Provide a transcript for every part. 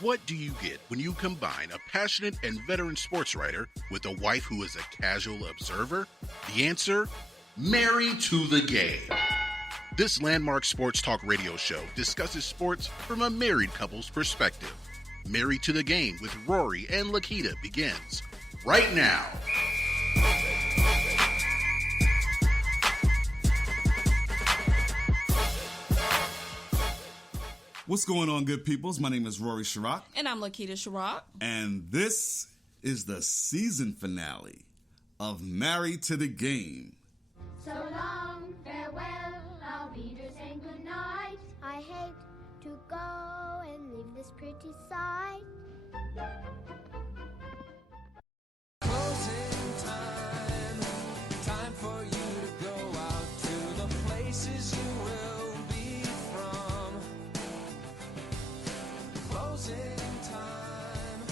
What do you get when you combine a passionate and veteran sports writer with a wife who is a casual observer? The answer? Married to the Game. This landmark sports talk radio show discusses sports from a married couple's perspective. Married to the Game with Rory and Lakita begins right now. What's going on, good peoples? My name is Rory Sharrock. And I'm Lakita Sharrock. And this is the season finale of Married to the Game. So long, farewell, I'll be just saying goodnight. I hate to go and leave this pretty sight. Closing time, time for you to go out to the places you will be from. Closing time,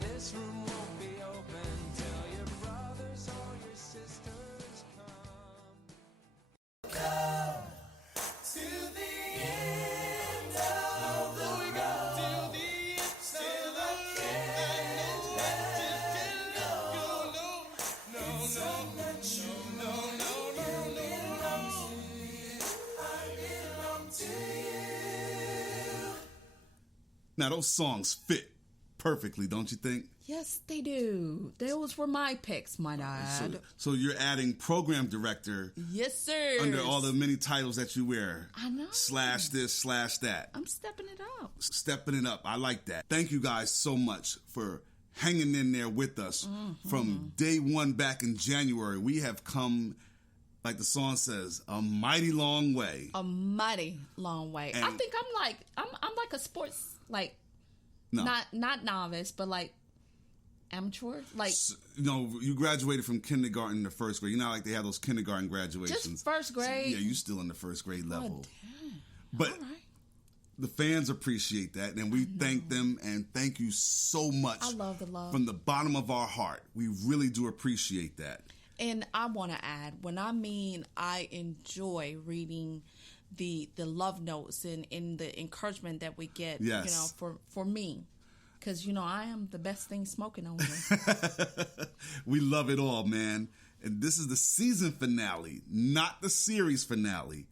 this room won't be open till your brothers or your sisters come. To the end of the road, till the end, till the end. Now, those songs fit perfectly, don't you think? Yes, they do. Those were my picks, might I add. So you're adding program director Yes, sir. under all the many titles that you wear. I know. Slash this, slash that. I'm stepping it up. Stepping it up. I like that. Thank you guys so much for hanging in there with us from day one back in January. We have come, like the song says, a mighty long way. A mighty long way. And I think I'm like a sports, like, No. not novice, but like amateur. Like, You graduated from kindergarten to first grade. You know, like they have those kindergarten graduations. just first grade. Yeah, you still in the first grade level. Damn. But All right. the fans appreciate that, and we thank them, and thank you so much. I love the love. From the bottom of our heart. We really do appreciate that. And I want to add, when I mean I enjoy reading the love notes and the encouragement that we get, Yes. for me. Because, I am the best thing smoking on here. We love it all, man. And this is the season finale, not the series finale.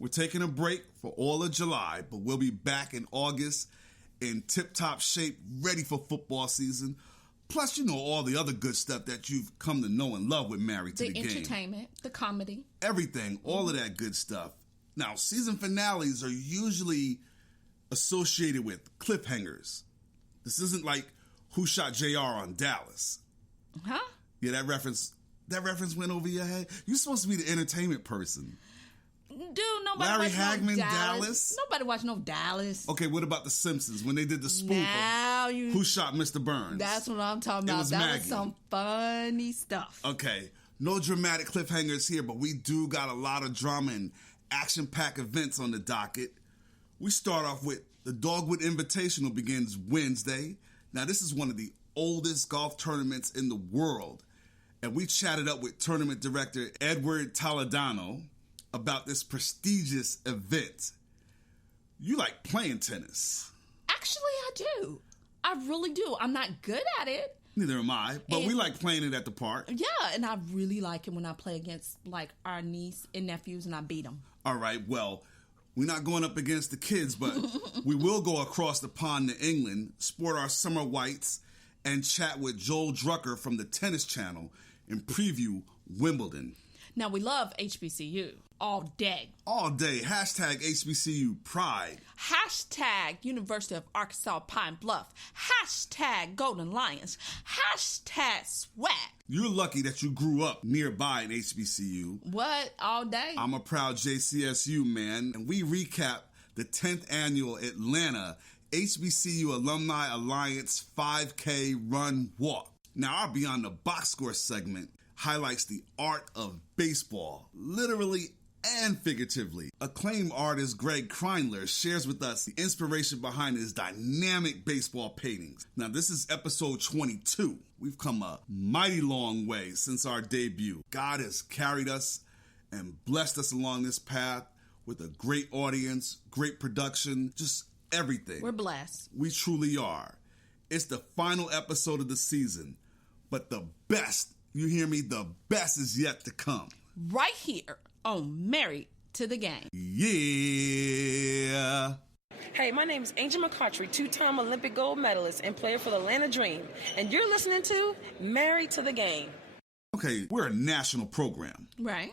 We're taking a break for all of July, but we'll be back in August in tip-top shape, ready for football season. Plus, all the other good stuff that you've come to know and love with Married to the Game. The entertainment, the comedy. Everything, all of that good stuff. Now, season finales are usually associated with cliffhangers. This isn't like Who Shot JR on Dallas. Huh? Yeah, that reference went over your head. You're supposed to be the entertainment person. Dude, nobody Larry watch Hagman, no Dallas? Nobody watch no Dallas. Okay, what about The Simpsons when they did the spoof Now of you... Who Shot Mr. Burns? That's what I'm talking It about. was That Maggie. was some funny stuff. Okay, no dramatic cliffhangers here, but we do got a lot of drama and action-packed events on the docket. We start off with the Dogwood Invitational begins Wednesday. Now, this is one of the oldest golf tournaments in the world. And we chatted up with tournament director Edward Toledano about this prestigious event. You like playing tennis. Actually, I do. I really do. I'm not good at it. Neither am I, but we like playing it at the park. Yeah, and I really like it when I play against, like, our niece and nephews and I beat them. All right, well, we're not going up against the kids, but we will go across the pond to England, sport our summer whites, and chat with Joel Drucker from the Tennis Channel and preview Wimbledon. Now, we love HBCU all day. All day, hashtag HBCU Pride. Hashtag University of Arkansas Pine Bluff. Hashtag Golden Lions. Hashtag swag. You're lucky that you grew up nearby an HBCU. What? All day? I'm a proud JCSU man, and we recap the 10th annual Atlanta HBCU Alumni Alliance 5K Run Walk. Now, our Beyond the Box Score segment highlights the art of baseball, literally and figuratively. Acclaimed artist Graig Kreindler shares with us the inspiration behind his dynamic baseball paintings. Now, this is episode 22. We've come a mighty long way since our debut. God has carried us and blessed us along this path with a great audience, great production, just everything. We're blessed. We truly are. It's the final episode of the season, but the best, you hear me, the best is yet to come. Right here on Married to the Game. Yeah. Hey, my name is Angel McCautry, two-time Olympic gold medalist and player for the Atlanta Dream, and you're listening to Married to the Game. Okay, we're a national program. Right.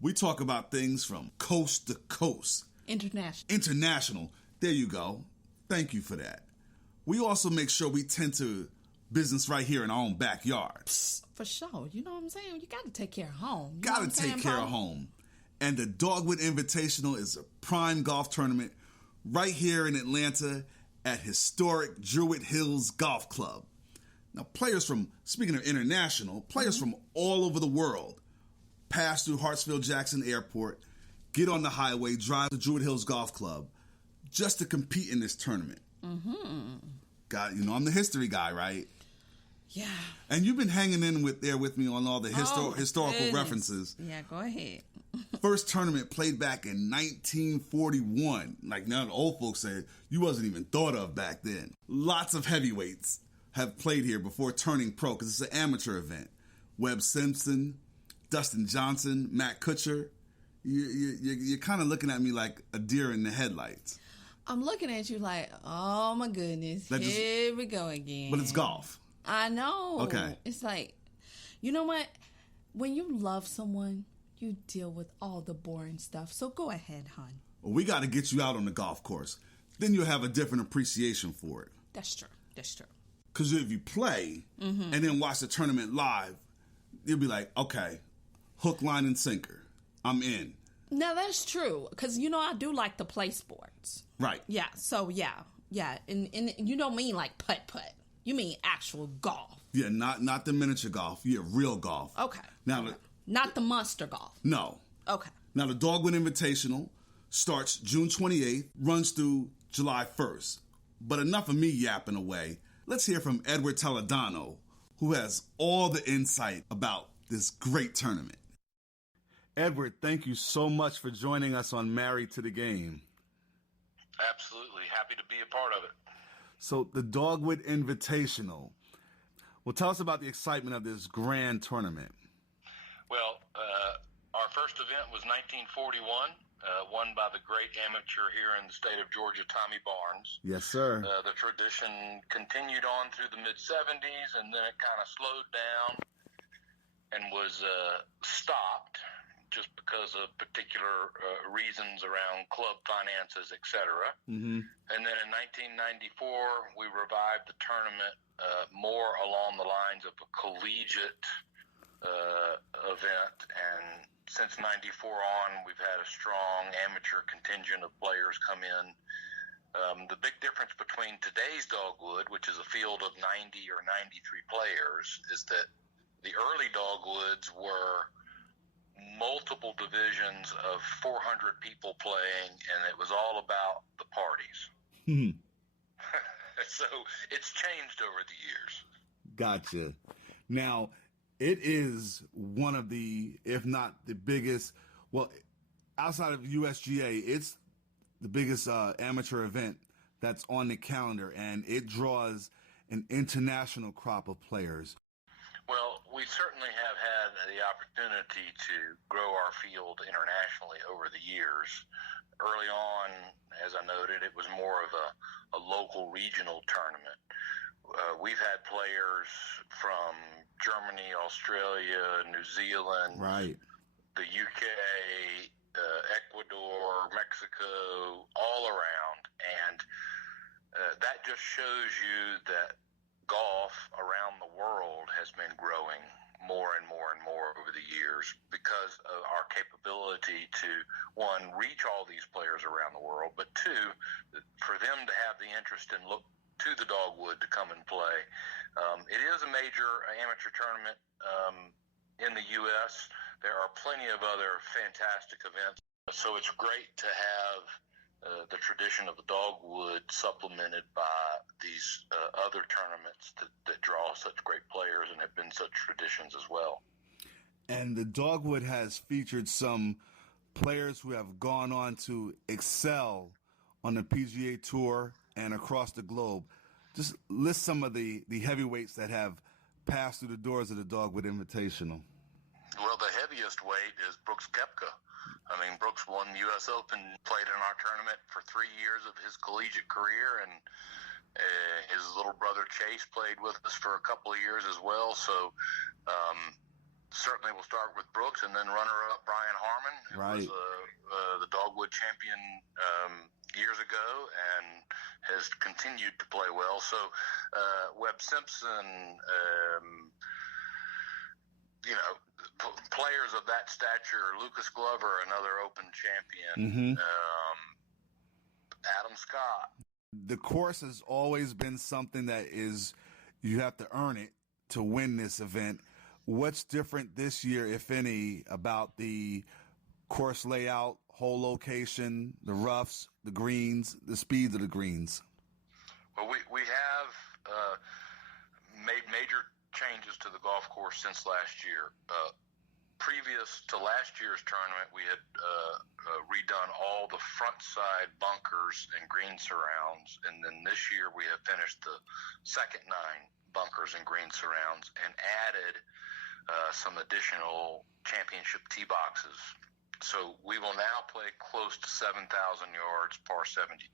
We talk about things from coast to coast. International. There you go. Thank you for that. We also make sure we tend to business right here in our own backyard. For sure. You know what I'm saying? You got to take care of home. Got to take care of home. And the Dogwood Invitational is a prime golf tournament right here in Atlanta at historic Druid Hills Golf Club. Now, players from, speaking of international, players from all over the world pass through Hartsfield-Jackson Airport, get on the highway, drive to Druid Hills Golf Club just to compete in this tournament. God, you know, I'm the history guy, right? Yeah. And you've been hanging in with me on all the historical references. Yeah, go ahead. First tournament played back in 1941. Like now the old folks said, you wasn't even thought of back then. Lots of heavyweights have played here before turning pro because it's an amateur event. Webb Simpson, Dustin Johnson, Matt Kutcher. You're kind of looking at me like a deer in the headlights. I'm looking at you like, oh my goodness, here we go again. But it's golf. I know. Okay. It's like, you know what? When you love someone, you deal with all the boring stuff. So go ahead, hon. Well, we got to get you out on the golf course. Then you'll have a different appreciation for it. That's true. That's true. Because if you play and then watch the tournament live, you'll be like, okay, hook, line, and sinker. I'm in. Now, that's true. Because, you know, I do like to play sports. Right. Yeah. So, yeah. Yeah. And you don't mean like putt-putt. You mean actual golf. Yeah, not the miniature golf. Yeah, real golf. Okay. Now, not the monster golf. No. Okay. Now, the Dogwood Invitational starts June 28th, runs through July 1st. But enough of me yapping away. Let's hear from Edward Toledano, who has all the insight about this great tournament. Edward, thank you so much for joining us on Married to the Game. Absolutely. Happy to be a part of it. So, the Dogwood Invitational. Well, tell us about the excitement of this grand tournament. Well, our first event was 1941, won by the great amateur here in the state of Georgia, Tommy Barnes. Yes, sir. The tradition continued on through the mid-'70s, and then it kind of slowed down and was stopped just because of particular reasons around club finances, et cetera. And then in 1994, we revived the tournament more along the lines of a collegiate event. And since 94 on, we've had a strong amateur contingent of players come in. The big difference between today's Dogwood, which is a field of 90 or 93 players, is that the early Dogwoods were multiple divisions of 400 people playing, and it was all about the parties. So it's changed over the years. Gotcha. Now, it is one of the, if not the biggest, well, outside of USGA, it's the biggest amateur event that's on the calendar, and it draws an international crop of players. Well, we certainly have had the opportunity to grow our field internationally over the years. Early on, as I noted, it was more of a local regional tournament. We've had players from Germany, Australia, New Zealand, right, the UK, Ecuador, Mexico, all around. And that just shows you that golf around the world has been growing more and more and more over the years because of our capability to, one, reach all these players around the world, but two, for them to have the interest and look to the Dogwood to come and play. It is a major amateur tournament in the U.S. There are plenty of other fantastic events, so it's great to have the tradition of the Dogwood supplemented by these other tournaments that draw such great players and have been such traditions as well. And the Dogwood has featured some players who have gone on to excel on the PGA Tour and across the globe. Just list some of the heavyweights that have passed through the doors of the Dogwood Invitational. Well, the heaviest weight is Brooks Koepka. I mean, Brooks won the U.S. Open, played in our tournament for 3 years of his collegiate career, and his little brother Chase played with us for a couple of years as well. So certainly we'll start with Brooks, and then runner-up Brian Harmon, who was the Dogwood champion years ago and has continued to play well. So Webb Simpson, players of that stature, Lucas Glover, another Open champion, Adam Scott. The course has always been something that is, you have to earn it to win this event. What's different this year, if any, about the course layout, hole location, the roughs, the greens, the speeds of the greens? Well, we have made major changes to the golf course since last year. Previous to last year's tournament, we had redone all the front side bunkers and green surrounds, and then this year we have finished the second 9 bunkers and green surrounds and added some additional championship tee boxes. So we will now play close to 7,000 yards, par 72.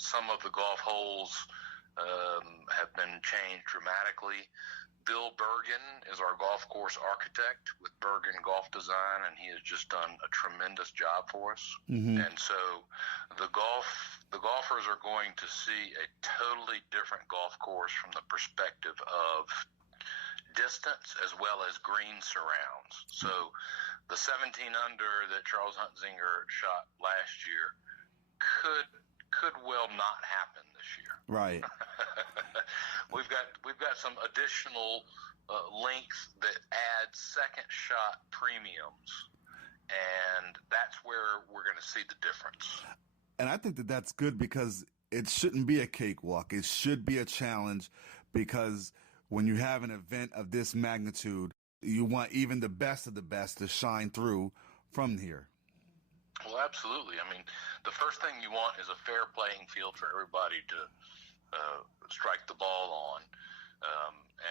Some of the golf holes have been changed dramatically. Bill Bergen is our golf course architect with Bergen Golf Design, and he has just done a tremendous job for us. And so the golfers are going to see a totally different golf course from the perspective of distance as well as green surrounds. So the 17 under that Charles Huntzinger shot last year could well not happen this year. Right. We've got some additional length that adds second shot premiums, and that's where we're going to see the difference. And I think that that's good, because it shouldn't be a cakewalk. It should be a challenge, because when you have an event of this magnitude, you want even the best of the best to shine through from here. Well, absolutely. I mean, the first thing you want is a fair playing field for everybody to strike the ball on.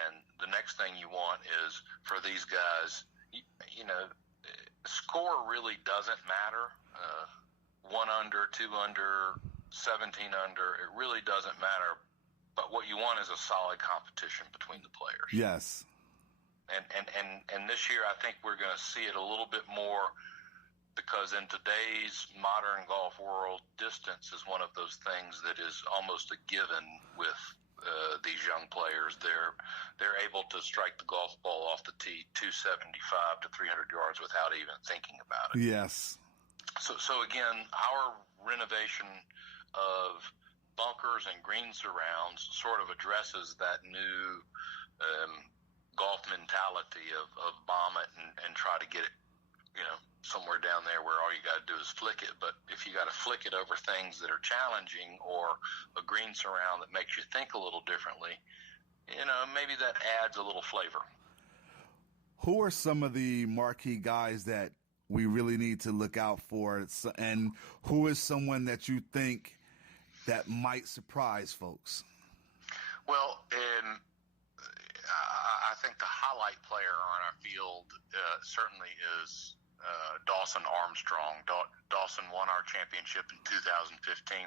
And the next thing you want is for these guys, score really doesn't matter. 1 under, 2 under, 17 under, it really doesn't matter. But what you want is a solid competition between the players. Yes. And this year I think we're going to see it a little bit more, because in today's modern golf world, distance is one of those things that is almost a given with these young players. They're able to strike the golf ball off the tee 275 to 300 yards without even thinking about it. Yes. So again, our renovation of bunkers and green surrounds sort of addresses that new golf mentality of bomb it and try to get it, somewhere down there where all you got to do is flick it. But if you got to flick it over things that are challenging, or a green surround that makes you think a little differently, maybe that adds a little flavor. Who are some of the marquee guys that we really need to look out for, and who is someone that you think that might surprise folks? Well, I think the highlight player on our field certainly is Dawson Armstrong. Dawson won our championship in 2015,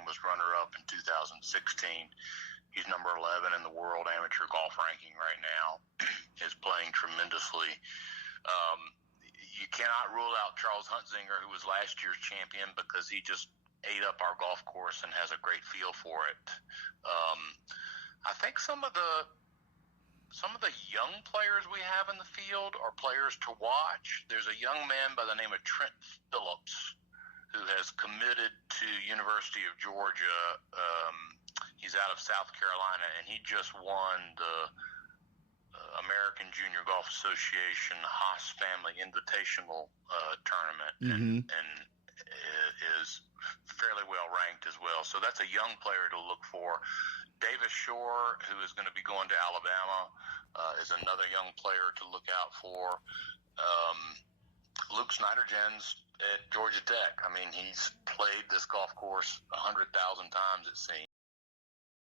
was runner-up in 2016. He's number 11 in the world amateur golf ranking right now, is playing tremendously. You cannot rule out Charles Huntzinger, who was last year's champion, because he just ate up our golf course and has a great feel for it. I think some of the young players we have in the field are players to watch. There's a young man by the name of Trent Phillips who has committed to University of Georgia. He's out of South Carolina, and he just won the American Junior Golf Association Haas Family Invitational tournament, and is fairly well ranked as well. So that's a young player to look for. Davis Shore, who is going to be going to Alabama, is another young player to look out for. Luke Snyderjen's at Georgia Tech. I mean, he's played this golf course 100,000 times, it seems.